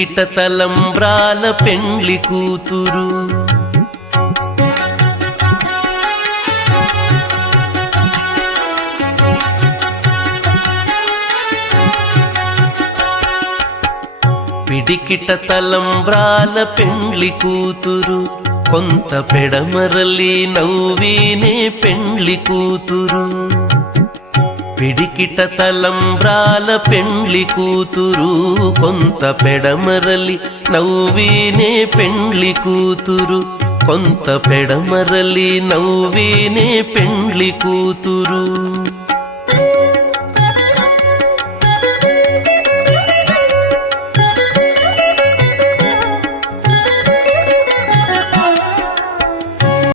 పిడికిట తలంబ్రాల పెండ్లి కూతురు పిడికిట తలంబ్రాల పెండ్లి కూతురు కొంత పెడమరలి నవ్వీనే పెండ్లి కూతురు పిడికిట తలంబ్రాల పెండ్లి కూతురు కొంత పెడమరలి నవ్వీనే పెండ్లి కూతురు కొంత పెడమరలి నవ్వీనే పెండ్లి కూతురు